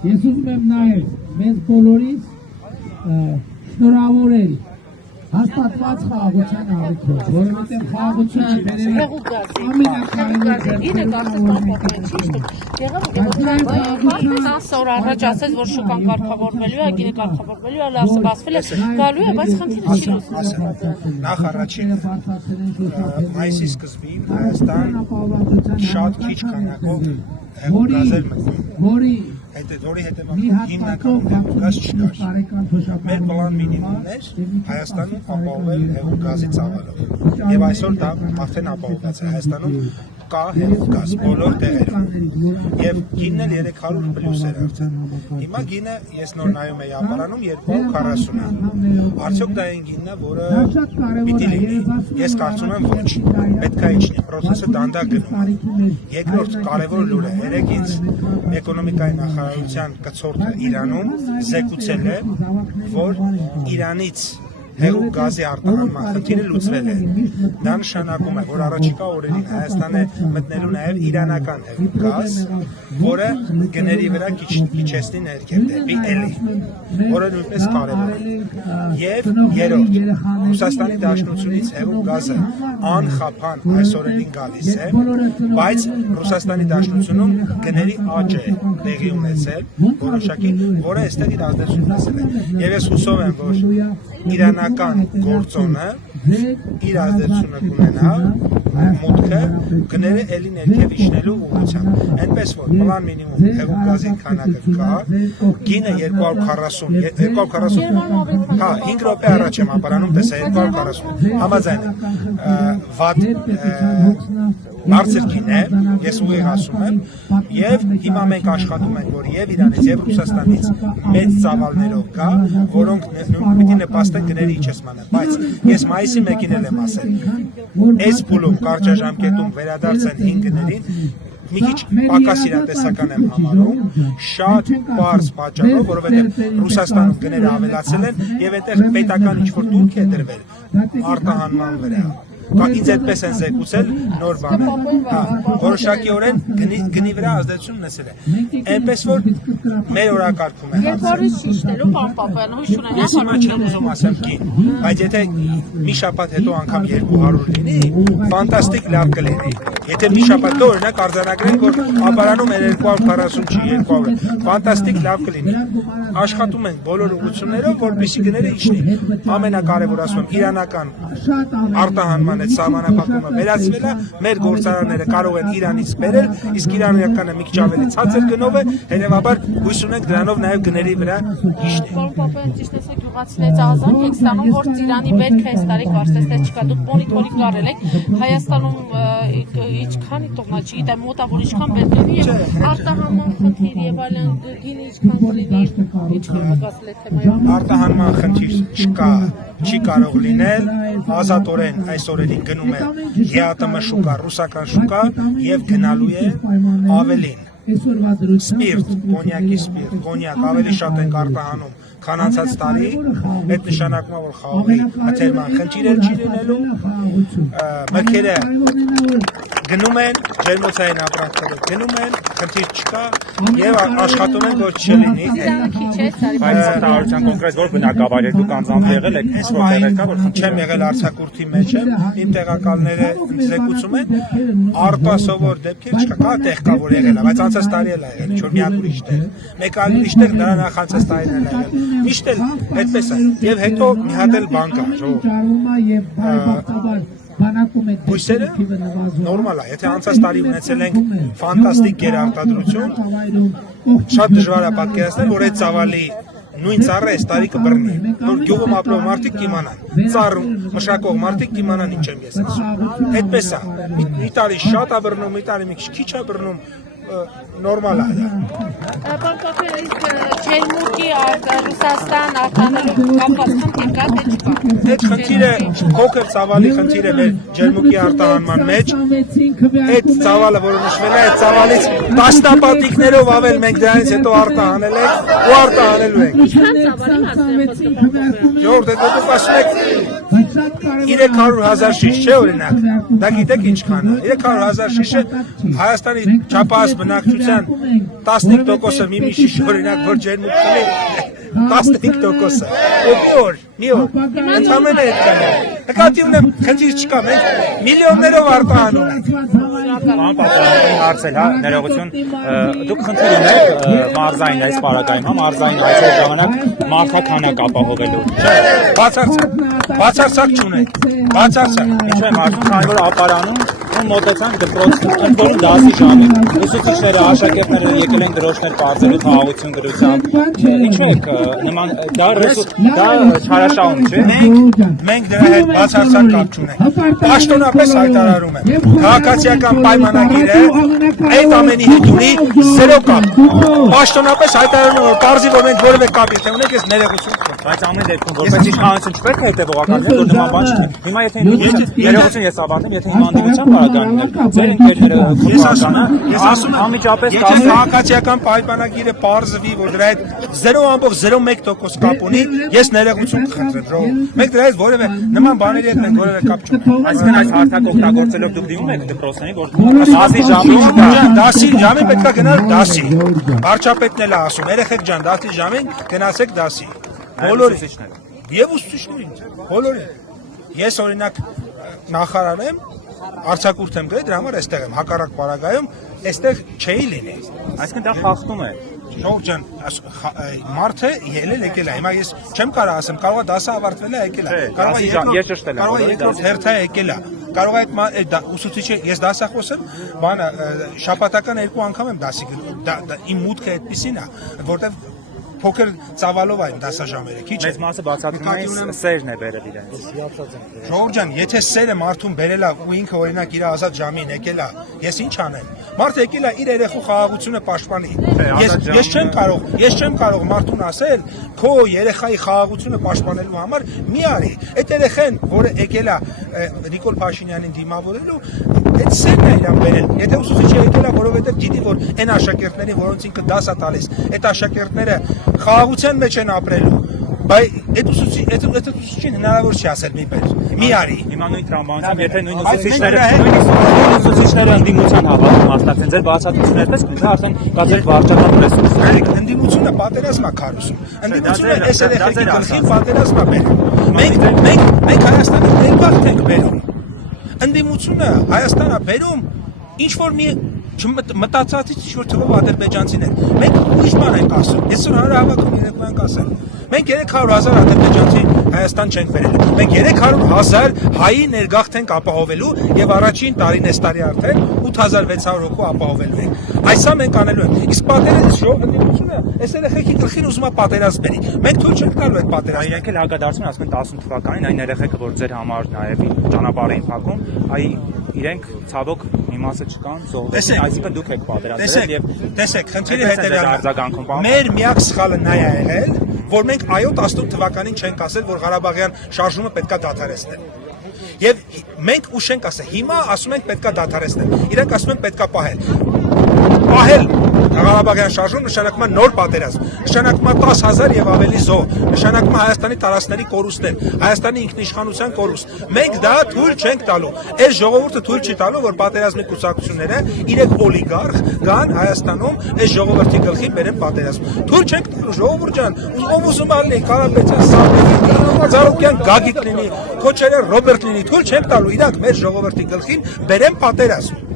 Ես ուզում եմ նաև մեզ բոլորից շնորհավորել հաստատված խաղաղության առիթով, որովհետև խաղաղությունը բերել Սոր առաջ ասեց, որ շուկան կարգավորվելու է, գինը կարգավորվելու է, լավ սպասվել է, գալու է, բայց խնդիրը չի լուծվում։ Նախ առաջին մայիսի սկզբին Հայաստան շատ քիչ քանակով հեղուկազեր մտնում։ Որի հետևանքով հիմնականում հեղուկազ չկար։ Մեր պլան մինիմումն էր Հայաստանում ապահովել հեղուկազի ծավալով։ Եվ այսօր դա արդեն ապահովված է Հայաստանում կա հեղուկազ բոլոր տեղերում։ Եվ գինն էլ 300 պլյուս էր արդեն։ Հիմա գինը ես նոր նայում եի ապարանում 240 է։ Արդյոք դա այն գինն է, որը պիտի լինի։ Ես կարծում եմ ոչ։ Պետք է իջնի, պրոցեսը դանդաղ գնում է։ Երկրորդ կարևոր լուրը, երեք ինձ էկոնոմիկայի նախարարության կցորդը Իրանում զեկուցել է, որ Իրանից հեղուկ գազի արտահանման խնդիրը լուծվել է։ Դա նշանակում է, որ առաջիկա օրերին Հայաստան է մտնելու նաև իրանական հեղուկ գազ, որը գների վրա քիչեցնի ներքև դեպի էլի, որը նույնպես կարևոր է։ Եվ երրորդ, Ռուսաստանի Դաշնությունից հեղուկ գազը անխափան այս օրերին գալիս է, բայց Ռուսաստանի Դաշնությունում գների աճ է տեղի ունեցել, որոշակի, որը այստեղ իր ազդեցությունն ունեցել է։ Եվ ես հուսով եմ, որ իրանական գործոնը իր ազդեցությունը կունենա մուտքը գները էլի ներքև իջնելու ուղղությամբ։ Այնպես որ պլան մինիմում հեղուկ գազի քանակը կա, գինը 240, հա 5 րոպե առաջ եմ ապարանում տեսա 240, համաձայն եմ, վատ բարձր գին է, ես ուղիղ ասում եմ, եւ հիմա մենք աշխատում ենք, որ եւ Իրանից եւ Ռուսաստանից մեծ ծավալներով կա, որոնք պիտի նպաստեն գների իջեցմանը, բայց ես մայիսի 1-ին էլ եմ ասել, այս փուլում կարճաժամկետում վերադարձ են 5 գներին, մի քիչ պակաս իրատեսական եմ համարում, շատ պարզ պատճառով, որովհետև Ռուսաստանում գները ավելացել են եւ այնտեղ պետական ինչ-որ դուրք է դրվել արտահանման վրա։ Ինձ այդպես են զեկուցել նոր բան է, որոշակիորեն գնի վրա ազդեցություն ունեցել է, այնպես որ մեր օրակարգում է ես հիմա չեմ ուզում ասեմ կին, բայց եթե մի շաբաթ հետո անգամ 200 լինի, ֆանտաստիկ լավ կլինի, եթե մի շաբաթ հետո օրինակ արձանագրենք, որ ապարանում էր 240 չի 200, ֆանտաստիկ լավ կլինի, աշխատում ենք բոլոր ուղղություններով, որպեսզի գները իջնի, ամենակարևոր ասում եմ, իրանական արտահանման այդ սահմանափակումը վերացվել է, մեր գործարանները կարող են Իրանից բերել, իսկ իրանյականը մի քիչ ավելի ցածր գնով է, հետևաբար հույս ունենք դրանով նաև գների վրա իջնի։ Պարոն ճիշտ է, գյուղացիներից ազատ եք ստանում, որ Իրանի բերքը այս տարի կարծես չկա, դուք մոնիտորինգ արել եք, Հայաստանում ինչքանի տողնա չի, գիտեմ մոտավոր ինչքան բերք լինի եւ արտահանման խնդիր եւ այլն գինը ինչքան կլինի, ինչքան մտածել եք թե արտահանման խնդիր չկա, չի կարող լինել, ազատորեն այս օրերին գնում է ԵԱՏՄ շուկա, ռուսական շուկա եւ գնալու է ավելին։ Սպիրտ, կոնյակի սպիրտ, կոնյակ ավելի շատ ենք արտահանում, քան անցած տարի, այդ նշանակում է, որ խաղողի աթերման խնդիր չի լինելու, մրգերը գնում են, ջերմոցային ապրանքները գնում են, խնդիր չկա եւ աշխատում են, որ չլինի։ Բայց հարցան կոնկրետ որ բնակավայր եք դուք անձամբ եղել եք, ինչ որ տեղեր կա, որ չեմ եղել արձակուրդի մեջ եմ, իմ տեղակալները զեկուցում են, արտասովոր դեպքեր չկա, կա տեղ կա որ եղել է, բայց անցած տարի էլ է եղել, ինչ որ մի հատ ուրիշ տեղ, մեկ այլ ուրիշ տեղ դրա նախ անցած տարին էլ է եղել, միշտ էլ այդպես է, եւ հետո մի հատ էլ բան կա, բույսերը նորմալ է, եթե անցած տարի ունեցել ենք ֆանտաստիկ գերարտադրություն, շատ դժվար է պատկերացնել, որ այդ ծավալի նույն ծառը այս տարի կբռնի, որ գյուղում ապրող մարդիկ կիմանան, ծառ մշակող մարդիկ կիմանան ինչ եմ ես ասում, այդպես է, մի տարի շատ է բռնում, մի տարի մի քիչ է բռնում, նորմալ է դա։ Ջերմուկի Ռուսաստան արտանելու կապված խնդիր կա թե չկա։ Այդ խնդիրը փոքր ծավալի խնդիր է մեր ջերմուկի արտահանման մեջ։ Այդ ծավալը, որը նշվել է, այդ ծավալից տասնապատիկներով ավել մենք դրանից հետո արտահանել ենք ու արտահանելու ենք։ Ինչքան ծավալի հասցրել եք։ Ժողովուրդ, դուք ասում եք 300,000 շիշ չէ օրինակ, դա գիտեք ինչքան է, 300,000 շիշը Հայաստանի չափահաս բնակչության 15%-ը մի շիշ օրինակ, որ ջերմուկ խլի, 15%-ը, մի օր, ընդամենը հետ կանել, նկատի ունեմ, խնդիր չկա, մենք միլիոններով արտահանում ենք։ Պարոն պատասխանատվին հարցել, հա, ներողություն, դուք խնդիր ունեք մարզային այս պարագայում, մարզային այսօր ժամանակ մարդաքանակ ապահովելու, չէ՞։ Բացարձակ չունենք, բացարձակ։ Ինչու եմ արդյոք, քանի որ ապարանում ու մոտեցան դպրոց ընդորում դասի ժամին, ուսուցիչները, աշակերտները եկել են դրոշներ պարզելու խաղաղություն դրությամբ, ինչու եք նման, դա չարաշահում չէ։ Մենք դրա հետ բացարձակ կապ չունենք, պաշտոնապես հայտարարում եմ, քաղաքացիական պայմանագիրը այդ ամենի հետ ունի զերո կապ, պաշտոնապես հայտարարում եմ, որ կարծի, որ մենք որևէ կապ եթե ունենք, ես ներողություն կտամ։ Բայց ամեն դեպքում որպես իշխանություն չպետք է հետևողական լինել, որ նման բան չլինի։ Հիմա եթե ներողություն ես ավարտեմ, եթե հիմա անդիմության պարագայում ձեր ընկերները ասում անմիջապես քաղաքացիական պայմանագիրը պարզվի, որ դրա հետ 0.01% կապ ունի, ես ներողություն կխնդրեմ, ժողովուրդ։ Մենք դրա հետ որևէ նման բաների հետ մենք որևէ կապ չունենք։ այսինքն այս հարթակ օգտագործելով դուք դիմում եք դպրոցներին, որ դասի ժամին Դասի ժամին պետք է գնալ դասի։ Վարչապետն էլ է ասում, երեխեք ջան, դասի ժամին գնացեք դասի։ Բոլորին։ Եվ ուսուցիչներին, բոլորին։ Ես օրինակ նախարար եմ, արձակուրդ եմ գրել, դրա համար այստեղ եմ, հակառակ պարագայում, այստեղ չէի լինի։ այսինքն դա խախտում է։ Ժողովուրդ ջան, մարդը ելել եկել է, հիմա ես չեմ կարող ասեմ, կարող է դասը ավարտվել է եկել է, կարող է երկրորդ հերթը եկել է, կարող է այդ ուսուցիչը, ես դասախոս եմ, բանը շաբաթական 2 անգամ եմ դասի գնում, իմ մուտքը այդպիսին է, որտեղ փոքր ծավալով այն դասաժամերը, քիչ է։ Մեծ մասը բացատրում է սերն է բերել իրենց։ Ժողովուրդ ջան, եթե սերը մարդուն բերել է ու ինքը օրինակ իր ազատ ժամին եկել է, ես ինչ անեմ։ Մարդը եկել է իր երեխու խաղաղությունը պաշտպանի։ Ես չեմ կարող մարդուն ասել, քո երեխայի խաղաղությունը պաշտպանելու համար մի արի։ Այդ երեխան, որը եկել է Նիկոլ Փաշինյանին դիմավորելու, այդ սերն է իրան բերել։ Եթե ուսուցիչը եկել է, որովհետև գիտի, որ այն աշակերտներին, որոնց ինքը դաս է տալիս, այդ աշակերտները խաղաղության մեջ են ապրելու, բայց այդ ուսուցիչին հնարավոր չի ասել մի արի։ Հիմա նույն տրամաբանությամբ, եթե նույն ուսուցիչները ընդդիմության հավատում մասնակցեն, ձեր բացատրությունները պես կլինի, արդեն կա ձեր վարչական ռեսուրսը։ Ընդդիմությունը պատերազմ է քարոզում։ Ընդդիմությունը այս երեխեքի գլխին պատերազմ է բերում։ Մենք Հայաստանը ներբախտ ենք բերում։ Ընդդիմությունը Հայաստանը բերում ինչ որ մի մտածածից ինչ-որ թվով ադրբեջանցիներ։ Մենք ուրիշ բան ենք ասում։ Այսօր հանրահավաքում երեկո ենք ասել։ Մենք 300,000 ադրբեջանցի Հայաստան չենք բերել։ Մենք 300,000 հայի ներգաղթ ենք ապահովելու եւ առաջին տարին այս տարի արդեն 8600 հոգու ապահովելու ենք։ Այսա մենք անելու ենք։ Իսկ ընդդիմությունը այս երեխեքի գլխին ուզում է պատերազմ բերի։ Մենք թույլ չենք տալու այդ պատերազմը։ Իրենք էլ հակադարձում են, ասում են 10 թվականին այն երեխեքը, որ ձեր համար նաեւ ճանապարհ էին փակում, իրենք ցավոք մի մասը չկան, այսինքն դուք եք պատերազմել եւ տեսեք, խնդիրը հետեւյալն է։ Մեր միակ սխալը նա է եղել, որ մենք այո 18 թվականին չենք ասել, որ Ղարաբաղյան շարժումը պետքա դադարեցնել։ Եվ մենք ուշ ենք ասել, հիմա ասում ենք պետքա դադարեցնել։ Իրենք ասում են պետքա պահել։ Պահել Ղարաբաղյան շարժում նշանակում է նոր պատերազմ, նշանակում է 10,000 եւ ավելի զոհ, նշանակում է Հայաստանի տարածքների կորուստներ, Հայաստանի ինքնիշխանության կորուստ։ Մենք դա թույլ չենք տալու։ Այս ժողովուրդը թույլ չի տալու, որ պատերազմի կուսակցությունները իրենք օլիգարխ գան Հայաստանում այս ժողովրդի գլխին բերեն պատերազմ։ Թույլ չենք տալու, ժողովուրդ ջան, ով ուզում ալնի Կարապետյան, Զարուկյան, Գագիկ լինի, Քոչարյան, Ռոբերտ լինի, թույլ չենք տալու, իրանք մեր ժողովրդի գլխին բերեն պատերազմ։